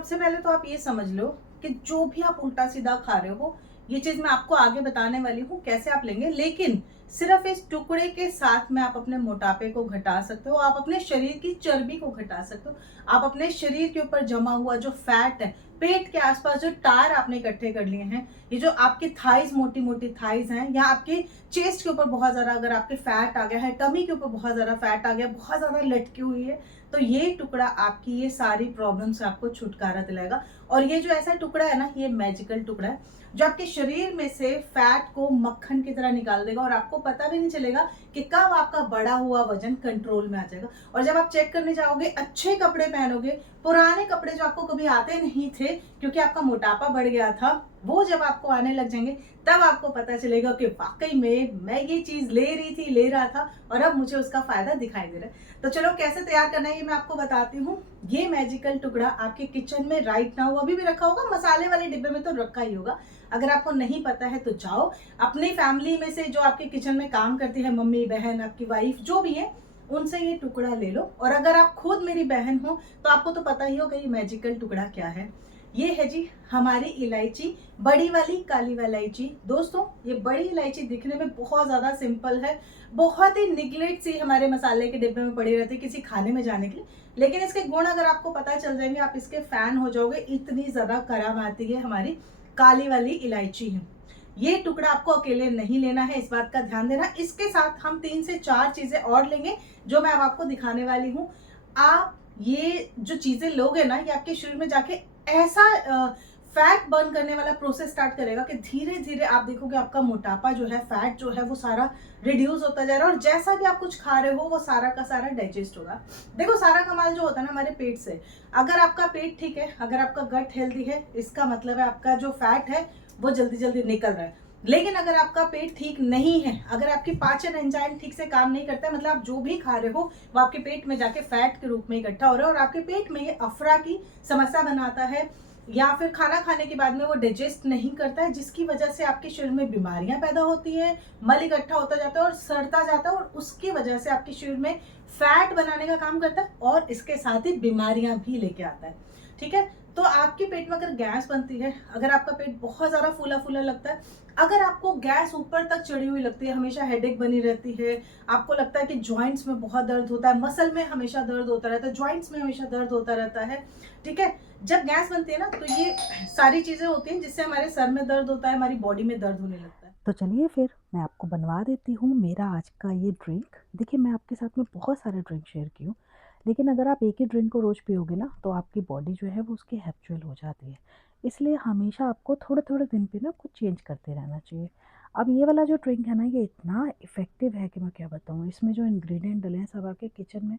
सबसे पहले तो आप ये समझ लो कि जो भी आप उल्टा सीधा खा रहे हो, ये चीज मैं आपको आगे बताने वाली हूँ कैसे आप लेंगे। लेकिन सिर्फ इस टुकड़े के साथ में आप अपने मोटापे को घटा सकते हो, आप अपने शरीर की चर्बी को घटा सकते हो, आप अपने शरीर के ऊपर जमा हुआ जो फैट है, पेट के आसपास जो टायर आपने इकट्ठे कर लिए हैं, ये जो आपकी थाइज, मोटी मोटी थाइज हैं, या आपकी चेस्ट के ऊपर बहुत ज्यादा अगर आपके फैट आ गया है, टमी के ऊपर बहुत ज्यादा फैट आ गया, बहुत ज्यादा लटकी हुई है, तो ये टुकड़ा आपकी ये सारी प्रॉब्लम से आपको छुटकारा दिलाएगा। और ये जो ऐसा टुकड़ा है ना, ये मैजिकल टुकड़ा है जो आपके शरीर में से फैट को मक्खन की तरह निकाल देगा और आपको पता भी नहीं चलेगा कि कब आपका बढ़ा हुआ वजन कंट्रोल में आ जाएगा। और जब आप चेक करने जाओगे, अच्छे कपड़े पहनोगे, पुराने कपड़े जो आपको कभी आते नहीं थे क्योंकि आपका मोटापा बढ़ गया था, वो जब आपको आने लग जाएंगे, तब आपको पता चलेगा कि वाकई में मैं ये चीज ले रहा था और अब मुझे उसका फायदा दिखाई दे रहा है। तो चलो कैसे तैयार करना है ये मैं आपको बताती हूँ। ये मैजिकल टुकड़ा आपके किचन में राइट नाउ अभी भी रखा होगा, मसाले वाले डिब्बे में तो रखा ही होगा। अगर आपको नहीं पता है तो जाओ अपनी फैमिली में से जो आपके किचन में काम करती है, मम्मी, बहन, आपकी वाइफ, जो भी है, उनसे ये टुकड़ा ले लो। और अगर आप खुद मेरी बहन हो तो आपको तो पता ही होगा ये मैजिकल टुकड़ा क्या है। ये है जी हमारी इलायची, बड़ी वाली काली वाली इलायची। दोस्तों, ये बड़ी इलायची दिखने में बहुत ज्यादा सिंपल है, बहुत ही निगलेक्ट सी हमारे मसाले के डिब्बे में पड़ी रहती है किसी खाने में जाने के लिए। लेकिन इसके गुण अगर आपको पता चल जाएंगे, आप इसके फैन हो जाओगे, इतनी ज्यादा कराम आती है हमारी काली वाली इलायची है। ये टुकड़ा आपको अकेले नहीं लेना है, इस बात का ध्यान देना। इसके साथ हम 3 से 4 चीजें और लेंगे जो मैं अब आपको दिखाने वाली हूँ। आप ये जो चीजें लोगे ना, ये आपके शरीर में जाके ऐसा फैट बर्न करने वाला प्रोसेस स्टार्ट करेगा कि धीरे धीरे आप देखोगे आपका मोटापा जो है, फैट जो है, वो सारा रिड्यूस होता जा रहा है और जैसा भी आप कुछ खा रहे हो वो सारा का सारा डाइजेस्ट होगा। देखो, सारा कमाल जो होता है ना हमारे पेट से। अगर आपका पेट ठीक है, अगर आपका गट हेल्दी है, इसका मतलब है आपका जो फैट है वो जल्दी जल्दी निकल रहा है। लेकिन अगर आपका पेट ठीक नहीं है, अगर आपकी पाचन एंजाइम ठीक से काम नहीं करता है, मतलब आप जो भी खा रहे हो वो आपके पेट में जाके फैट के रूप में इकट्ठा हो रहा है और आपके पेट में ये अफरा की समस्या बनाता है, या फिर खाना खाने के बाद में वो डाइजेस्ट नहीं करता है, जिसकी वजह से आपके शरीर में बीमारियां पैदा होती है, मल इकट्ठा होता जाता है और सड़ता जाता है, और उसकी वजह से आपके शरीर में फैट बनाने का काम करता है और इसके साथ ही बीमारियां भी लेके आता है। ठीक है, तो आपके पेट में अगर गैस बनती है, अगर आपका पेट बहुत ज्यादा फूला फूला लगता है, अगर आपको गैस ऊपर तक चढ़ी हुई लगती है, हमेशा हेडेक बनी रहती है, आपको लगता है कि जॉइंट्स में बहुत दर्द होता है, मसल में हमेशा दर्द होता रहता है, जॉइंट्स में हमेशा दर्द होता रहता है, ठीक है, जब गैस बनती है ना, तो ये सारी चीजें होती हैं जिससे हमारे सर में दर्द होता है, हमारी बॉडी में दर्द होने लगता है। तो चलिए फिर मैं आपको बनवा देती हूँ मेरा आज का ये ड्रिंक। देखिए, मैं आपके साथ में बहुत सारे ड्रिंक शेयर की हूँ, लेकिन अगर आप एक ही ड्रिंक को रोज़ पियोगे ना तो आपकी बॉडी जो है वो उसकी हैबिचुअल हो जाती है। इसलिए हमेशा आपको थोड़े-थोड़े दिन पे ना कुछ चेंज करते रहना चाहिए। अब ये वाला जो ड्रिंक है ना, ये इतना इफ़ेक्टिव है कि मैं क्या बताऊँ। इसमें जो इंग्रीडिएंट डले हैं सब आपके किचन में,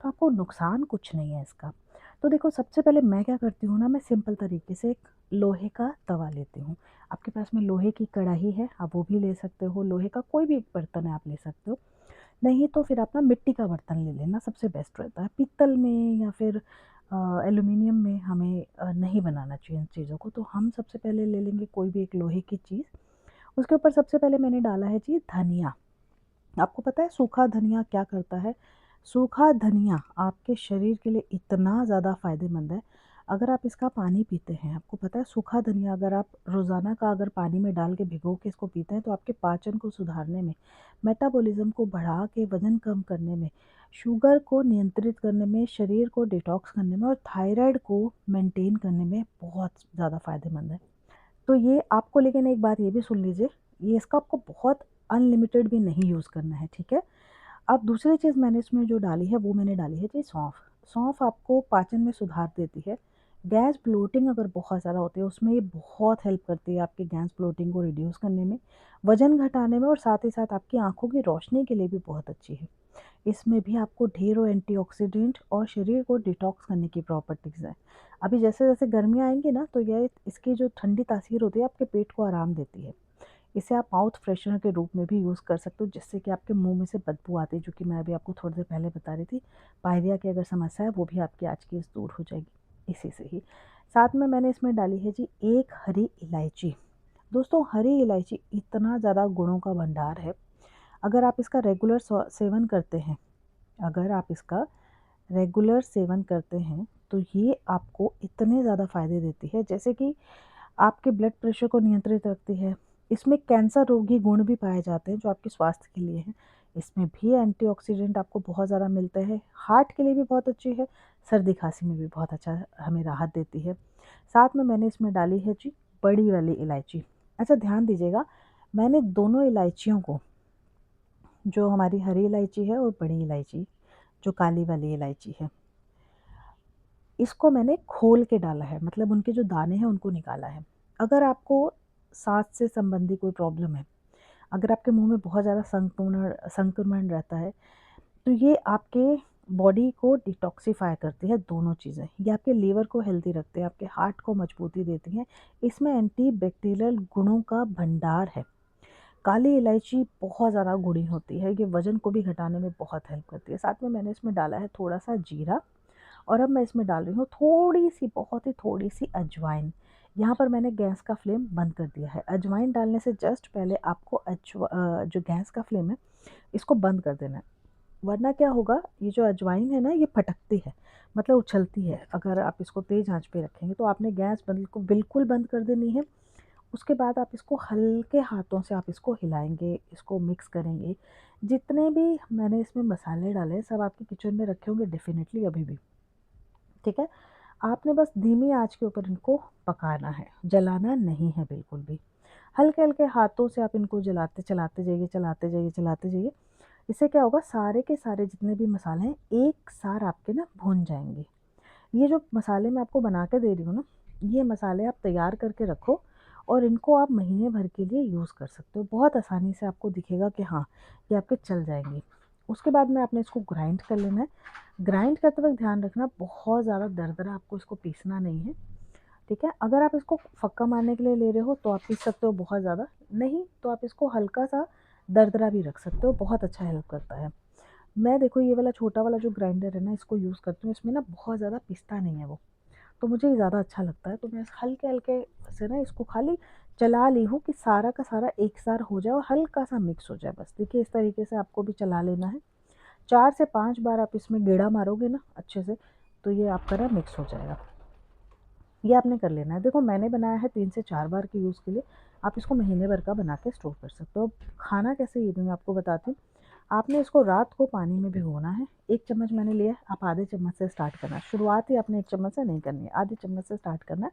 तो आपको नुकसान कुछ नहीं है इसका। तो देखो, सबसे पहले मैं क्या करती हूँ ना, मैं सिंपल तरीके से एक लोहे का तवा लेती हूँ। आपके पास में लोहे की कढ़ाई है, आप वो भी ले सकते हो, लोहे का कोई भी एक बर्तन है आप ले सकते हो। नहीं तो फिर आप ना मिट्टी का बर्तन ले लेना, सबसे बेस्ट रहता है। पीतल में या फिर एल्युमिनियम में हमें नहीं बनाना चाहिए इन चीज़ों को, तो हम सबसे पहले ले लेंगे कोई भी एक लोहे की चीज़। उसके ऊपर सबसे पहले मैंने डाला है जी धनिया। आपको पता है सूखा धनिया क्या करता है? सूखा धनिया आपके शरीर के लिए इतना ज़्यादा फ़ायदेमंद है। अगर आप इसका पानी पीते हैं, आपको पता है सूखा धनिया अगर आप रोज़ाना का अगर पानी में डाल के भिगो के इसको पीते हैं तो आपके पाचन को सुधारने में, मेटाबॉलिज़्म को बढ़ा के वज़न कम करने में, शुगर को नियंत्रित करने में, शरीर को डिटॉक्स करने में और थायराइड को मेंटेन करने में बहुत ज़्यादा फ़ायदेमंद है। तो ये आपको, लेकिन एक बात ये भी सुन लीजिए, ये इसका आपको बहुत अनलिमिटेड भी नहीं यूज़ करना है, ठीक है? अब दूसरी चीज़ मैंने इसमें जो डाली है वो मैंने डाली है जी सौंफ। सौंफ आपको पाचन में सुधार देती है। गैस ब्लोटिंग अगर बहुत ज़्यादा होती है उसमें ये बहुत हेल्प करती है आपके गैस ब्लोटिंग को रिड्यूस करने में, वज़न घटाने में और साथ ही साथ आपकी आँखों की रोशनी के लिए भी बहुत अच्छी है। इसमें भी आपको ढेरों एंटीऑक्सीडेंट और शरीर को डिटॉक्स करने की प्रॉपर्टीज़ हैं। अभी जैसे-जैसे गर्मियाँ आएँगी ना तो ये इसकी जो ठंडी तासीर होती है आपके पेट को आराम देती है। इसे आप माउथ फ्रेशनर के रूप में भी यूज़ कर सकते हो, जिससे कि आपके मुँह में से बदबू आती है, जो कि मैं अभी आपको थोड़ी देर पहले बता रही थी। पायरिया की अगर समस्या है वो भी आपकी आज की इस दूर हो जाएगी इसी से ही। साथ में मैंने इसमें डाली है जी एक हरी इलायची। दोस्तों, हरी इलायची इतना ज़्यादा गुणों का भंडार है। अगर आप इसका सेवन करते हैं, अगर आप इसका रेगुलर सेवन करते हैं तो ये आपको इतने ज़्यादा फ़ायदे देती है, जैसे कि आपके ब्लड प्रेशर को नियंत्रित रखती है। इसमें कैंसर रोधी गुण भी पाए जाते हैं जो आपके स्वास्थ्य के लिए हैं। इसमें भी एंटीऑक्सीडेंट आपको बहुत ज़्यादा मिलते हैं। हार्ट के लिए भी बहुत अच्छी है, सर्दी खांसी में भी बहुत अच्छा हमें राहत देती है। साथ में मैंने इसमें डाली है जी बड़ी वाली इलायची। अच्छा ध्यान दीजिएगा, मैंने दोनों इलायचियों को, जो हमारी हरी इलायची है और बड़ी इलायची जो काली वाली इलायची है, इसको मैंने खोल के डाला है, मतलब उनके जो दाने हैं उनको निकाला है। अगर आपको सांस से संबंधी कोई प्रॉब्लम है, अगर आपके मुंह में बहुत ज़्यादा संक्रमण रहता है, तो ये आपके बॉडी को डिटॉक्सिफाई करती है दोनों चीज़ें। ये आपके लीवर को हेल्दी रखते हैं, आपके हार्ट को मजबूती देती हैं। इसमें एंटी बैक्टीरियल गुणों का भंडार है। काली इलायची बहुत ज़्यादा गुणी होती है, ये वज़न को भी घटाने में बहुत हेल्प करती है। साथ में मैंने इसमें डाला है थोड़ा-सा जीरा, और अब मैं इसमें डाल रही हूँ थोड़ी-सी, बहुत ही थोड़ी-सी अजवाइन। यहाँ पर मैंने गैस का फ्लेम बंद कर दिया है। अजवाइन डालने से जस्ट पहले आपको जो गैस का फ्लेम है, इसको बंद कर देना है। वरना क्या होगा, ये जो अजवाइन है ना, ये फटकती है, मतलब उछलती है। अगर आप इसको तेज़ आँच पे रखेंगे, तो आपने गैस बिल्कुल बंद कर देनी है। उसके बाद आप इसको हल्के हाथों से आप इसको हिलाएँगे, इसको मिक्स करेंगे। जितने भी मैंने इसमें मसाले डाले हैं, सब आपके किचन में रखे होंगे डेफ़िनेटली अभी भी, ठीक है? आपने बस धीमी आँच के ऊपर इनको पकाना है, जलाना नहीं है बिल्कुल भी। हल्के-हल्के हाथों से आप इनको चलाते जाइए, चलाते जाइए, चलाते जाइए। इससे क्या होगा, सारे के सारे जितने भी मसाले हैं, एक सार आपके ना भुन जाएँगे। ये जो मसाले मैं आपको बना के दे रही हूँ ना, ये मसाले आप तैयार करके रखो, और इनको आप महीने भर के लिए यूज़ कर सकते हो। बहुत आसानी से आपको दिखेगा कि हाँ, ये आपके चल जाएँगे। उसके बाद में आपने इसको ग्राइंड कर लेना है। ग्राइंड करते वक़्त ध्यान रखना, बहुत ज़्यादा दरदरा आपको इसको पीसना नहीं है, ठीक है? अगर आप इसको फक्का मारने के लिए ले रहे हो तो आप पीस सकते हो बहुत ज़्यादा, नहीं तो आप इसको हल्का-सा दरदरा भी रख सकते हो, बहुत अच्छा हेल्प करता है। मैं देखो ये वाला छोटा वाला जो ग्राइंडर है ना, इसको यूज़ करती हूँ, इसमें ना बहुत ज़्यादा पिसता नहीं है वो, तो मुझे ये ज़्यादा अच्छा लगता है। तो मैं हल्के-हल्के से ना इसको खाली चला ली हूँ कि सारा का सारा एक सार हो जाए और हल्का-सा मिक्स हो जाए बस। देखिए इस तरीके से आपको भी चला लेना है। 4 से 5 बार आप इसमें गेड़ा मारोगे ना अच्छे से, तो ये आपका ना मिक्स हो जाएगा। ये आपने कर लेना है। देखो मैंने बनाया है 3 से 4 बार के यूज़ के लिए, आप इसको महीने भर का बना के स्टोर कर सकते हो। अब खाना कैसे, ये भी मैं आपको बताती हूँ। आपने इसको रात को पानी में भिगोना है। 1 चम्मच मैंने लिया है, आप आधे चम्मच से स्टार्ट करना है। शुरुआत ही आपने 1 चम्मच से नहीं करनी है, आधे चम्मच से स्टार्ट करना है।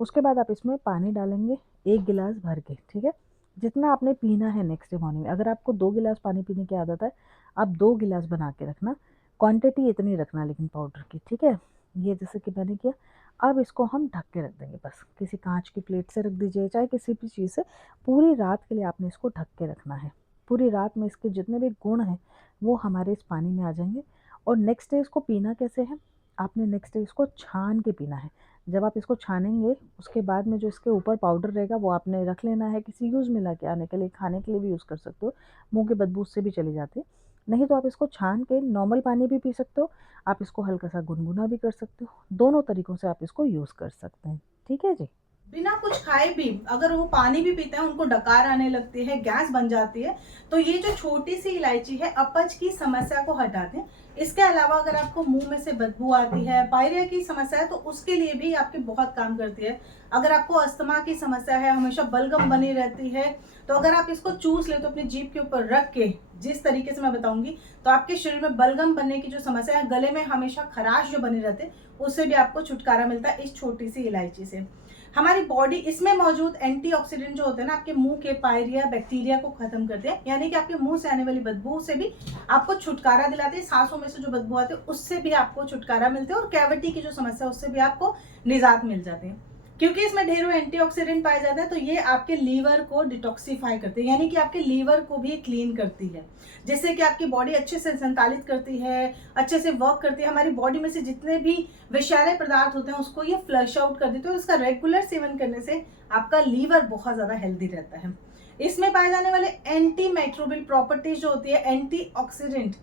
उसके बाद आप इसमें पानी डालेंगे 1 गिलास भर के, ठीक है? जितना आपने पीना है नेक्स्ट डे मॉर्निंग में। अगर आपको 2 गिलास पानी पीने की आदत है, आप 2 गिलास बना के रखना। क्वांटिटी इतनी रखना लेकिन पाउडर की, ठीक है? ये जैसे कि मैंने किया। अब इसको हम ढक के रख देंगे बस। किसी काँच की प्लेट से रख दीजिए, चाहे किसी भी चीज़ से। पूरी रात के लिए आपने इसको ढक के रखना है। पूरी रात में इसके जितने भी गुण हैं, वो हमारे इस पानी में आ जाएँगे। और नेक्स्ट डे इसको पीना कैसे है? आपने नेक्स्ट डे इसको छान के पीना है। जब आप इसको छानेंगे, उसके बाद में जो इसके ऊपर पाउडर रहेगा, वो आपने रख लेना है किसी यूज़ में लाके आने के लिए, खाने के लिए भी यूज़ कर सकते हो। मुँह की बदबू उससे भी चली जाती है। नहीं तो आप इसको छान के नॉर्मल पानी भी पी सकते हो, आप इसको हल्का-सा गुनगुना भी कर सकते हो। दोनों तरीकों से आप इसको यूज़ कर सकते हैं। ठीक है जी? बिना कुछ खाए भी अगर वो पानी भी पीते हैं, उनको डकार आने लगती है, गैस बन जाती है, तो ये जो छोटी सी इलायची है अपच की समस्या को हटाते हैं। इसके अलावा अगर आपको मुंह में से बदबू आती है, पायरिया की समस्या है, तो उसके लिए भी आपके बहुत काम करती है। अगर आपको अस्थमा की समस्या है, हमेशा बलगम बनी रहती है, तो अगर आप इसको चूस ले तो अपनी जीभ के ऊपर रख के, जिस तरीके से मैं बताऊंगी, तो आपके शरीर में बलगम बनने की जो समस्या है, गले में हमेशा खराश जो बनी रहती है, उससे भी आपको छुटकारा मिलता है इस छोटी सी इलायची से। हमारी बॉडी इसमें मौजूद एंटीऑक्सीडेंट जो होते हैं ना, आपके मुंह के पायरिया बैक्टीरिया को खत्म करते हैं, यानी कि आपके मुंह से आने वाली बदबू से भी आपको छुटकारा दिलाते हैं। सांसों में से जो बदबू आती है उससे भी आपको छुटकारा मिलता है, और कैविटी की जो समस्या है उससे भी आपको निजात मिल जाती है। क्योंकि इसमें ढेरों एंटीऑक्सीडेंट पाए जाते हैं, तो ये आपके लीवर को डिटॉक्सिफाई करते हैं, यानी कि आपके लीवर को भी क्लीन करती है, जिससे कि आपकी बॉडी अच्छे से संचालित करती है, अच्छे से वर्क करती है। हमारी बॉडी में से जितने भी विषैले पदार्थ होते हैं उसको ये फ्लश आउट कर देते हैं, और इसका रेगुलर सेवन करने से आपका लीवर बहुत ज्यादा हेल्दी रहता है। इसमें पाए जाने वाले एंटी माइक्रोबियल प्रॉपर्टीज जो होती है, एंटीऑक्सीडेंट,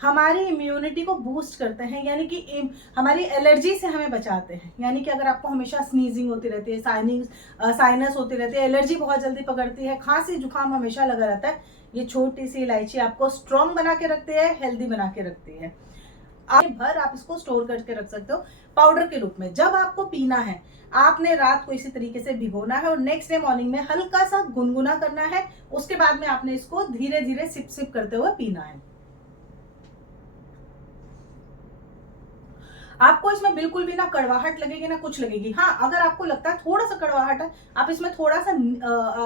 हमारी इम्यूनिटी को बूस्ट करते हैं, यानी कि हमारी एलर्जी से हमें बचाते हैं। यानी कि अगर आपको हमेशा स्नीजिंग होती रहती है, साइनस होती रहती है, एलर्जी बहुत जल्दी पकड़ती है, खांसी जुकाम हमेशा लगा रहता है, ये छोटी सी इलायची आपको स्ट्रॉन्ग बना के रखती है, हेल्दी बना के रखती है। आगे भर आप इसको स्टोर करके रख सकते हो पाउडर के रूप में। जब आपको पीना है, आपने रात को इसी तरीके से भिगोना है और नेक्स्ट डे मॉर्निंग में हल्का सा गुनगुना करना है। उसके बाद में आपने इसको धीरे धीरे सिप सिप करते हुए पीना है। आपको इसमें बिल्कुल भी ना कड़वाहट लगेगी ना कुछ लगेगी। हाँ, अगर आपको लगता है थोड़ा सा कड़वाहट है, आप इसमें थोड़ा सा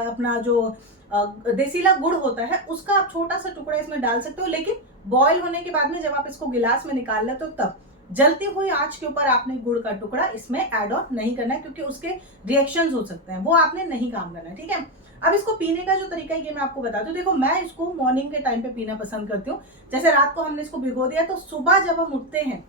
अपना जो देसीला गुड़ होता है उसका आप छोटा सा टुकड़ा इसमें डाल सकते हो। लेकिन बॉयल होने के बाद में जब आप इसको गिलास में निकाल लेते हो तब जलती हुई आंच के ऊपर आपने गुड़ का टुकड़ा इसमें ऐड ऑन नहीं करना है, क्योंकि उसके रिएक्शंस हो सकते हैं, वो आपने नहीं काम करना है। ठीक है, अब इसको पीने का जो तरीका है ये मैं आपको बताती हूँ। देखो, मैं इसको मॉर्निंग के टाइम पे पीना पसंद करती हूँ। जैसे रात को हमने इसको भिगो दिया तो सुबह जब हम उठते हैं,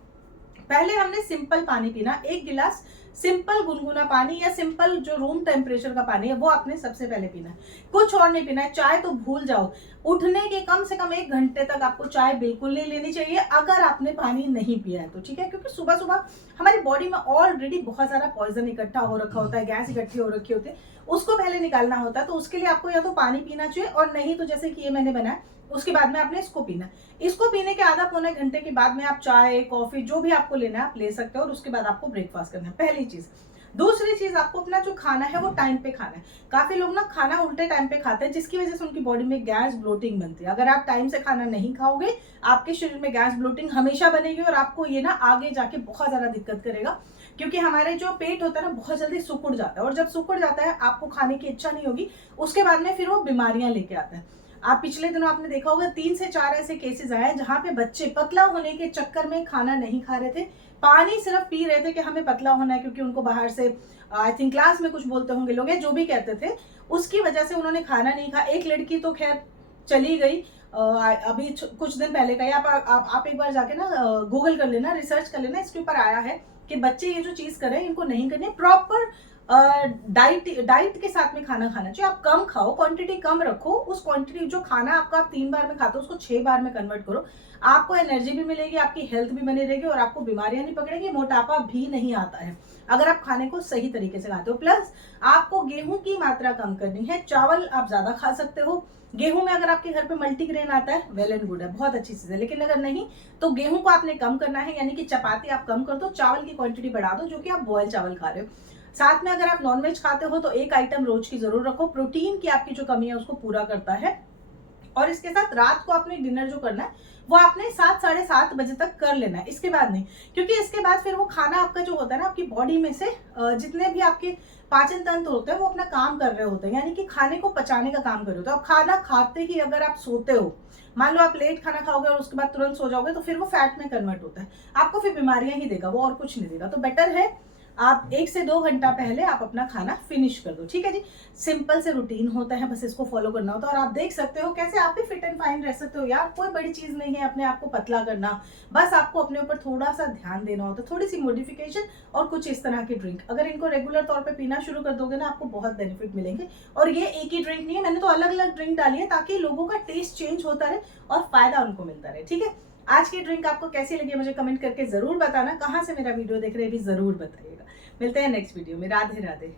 पहले हमने सिंपल पानी पीना, 1 गिलास सिंपल गुनगुना पानी या सिंपल जो रूम टेम्परेचर का पानी है वो आपने सबसे पहले पीना है। कुछ और नहीं पीना है। चाय तो भूल जाओ। उठने के कम से कम 1 घंटे तक आपको चाय बिल्कुल नहीं लेनी चाहिए अगर आपने पानी नहीं पिया है तो। ठीक है, क्योंकि सुबह सुबह हमारी बॉडी में ऑलरेडी बहुत सारा पॉइजन इकट्ठा हो रखा होता है, गैस इकट्ठी हो रखी होती है, उसको पहले निकालना होता है। तो उसके लिए आपको या तो पानी पीना चाहिए और नहीं तो जैसे कि ये मैंने बनाया उसके बाद में आपने इसको पीना। इसको पीने के आधा पौने घंटे के बाद में आप चाय कॉफी जो भी आपको लेना है आप ले सकते हो और उसके बाद आपको ब्रेकफास्ट करना है, पहली चीज। दूसरी चीज, आपको अपना जो खाना है वो टाइम पे खाना है। काफी लोग ना खाना उल्टे टाइम पे खाते हैं जिसकी वजह से उनकी बॉडी में गैस ब्लोटिंग बनती है। अगर आप टाइम से खाना नहीं खाओगे आपके शरीर में गैस ब्लोटिंग हमेशा बनेगी और आपको ये ना आगे जाके बहुत ज्यादा दिक्कत करेगा, क्योंकि हमारे जो पेट होता है ना बहुत जल्दी सिकुड़ जाता है और जब सिकुड़ जाता है आपको खाने की इच्छा नहीं होगी, उसके बाद में फिर वो बीमारियां लेके आता है। आप पिछले दिनों आपने देखा होगा 3 से 4 ऐसे केसेस आए जहां पे बच्चे पतला होने के चक्कर में खाना नहीं खा रहे थे, पानी सिर्फ पी रहे थे कि हमें पतला होना है, क्योंकि उनको बाहर से आई थिंक क्लास में कुछ बोलते होंगे लोग या जो भी कहते थे, उसकी वजह से उन्होंने खाना नहीं खा। एक लड़की तो खैर चली गई अभी कुछ दिन पहले का। आप एक बार जाके ना गूगल कर लेना, रिसर्च कर लेना, इसके ऊपर आया है कि बच्चे ये जो चीज कर रहे हैं इनको नहीं करनी। प्रॉपर डाइट के साथ में खाना खाना चाहिए। आप कम खाओ, क्वांटिटी कम रखो। उस क्वांटिटी जो खाना आपका आप 3 बार में खाते हो उसको 6 बार में कन्वर्ट करो। आपको एनर्जी भी मिलेगी, आपकी हेल्थ भी बनी रहेगी और आपको बीमारियां नहीं पकड़ेंगी, मोटापा भी नहीं आता है अगर आप खाने को सही तरीके से खाते हो। प्लस आपको गेहूं की मात्रा कम करनी है। चावल आप ज्यादा खा सकते हो। गेहूं में अगर आपके घर पे मल्टीग्रेन आता है वेल एंड गुड है, बहुत अच्छी चीज है। लेकिन अगर नहीं तो गेहूं को आपने कम करना है, यानी कि चपाती आप कम कर दो, चावल की क्वांटिटी बढ़ा दो जो कि आप बॉयल चावल खा रहे हो। साथ में अगर आप नॉनवेज खाते हो तो 1 आइटम रोज की जरूर रखो, प्रोटीन की आपकी जो कमी है उसको पूरा करता है। और इसके साथ रात को आपने डिनर जो करना है वो आपने 7 साढ़े 7 बजे तक कर लेना है, इसके बाद नहीं, क्योंकि इसके बाद फिर वो खाना आपका जो होता है ना आपकी बॉडी में से जितने भी आपके पाचन तंत्र होते हैं वो अपना काम कर रहे होते हैं, यानी कि खाने को पचाने का काम कर रहे होते हैं। अब खाना खाते ही अगर आप सोते हो, मान लो आप लेट खाना खाओगे और उसके बाद तुरंत सो जाओगे, तो फिर वो फैट में कन्वर्ट होता है, आपको फिर बीमारियां ही देगा, वो और कुछ नहीं देगा। तो बेटर है आप 1 से 2 घंटा पहले आप अपना खाना फिनिश कर दो। ठीक है जी, सिंपल से रूटीन होता है, बस इसको फॉलो करना होता है और आप देख सकते हो कैसे आप भी फिट एंड फाइन रह सकते हो यार। कोई बड़ी चीज नहीं है अपने आप को पतला करना, बस आपको अपने ऊपर थोड़ा सा ध्यान देना होता है, थोड़ी सी मॉडिफिकेशन और कुछ इस तरह की ड्रिंक। अगर इनको रेगुलर तौर पे पीना शुरू कर दोगे ना आपको बहुत बेनिफिट मिलेंगे। और ये एक ही ड्रिंक नहीं है, मैंने तो अलग अलग ड्रिंक डाली है ताकि लोगों का टेस्ट चेंज होता रहे और फायदा उनको मिलता रहे। ठीक है, आज की ड्रिंक आपको कैसी लगी मुझे कमेंट करके जरूर बताना, कहाँ से मेरा वीडियो देख रहे हैं भी जरूर बताइएगा। मिलते हैं नेक्स्ट वीडियो में। राधे राधे।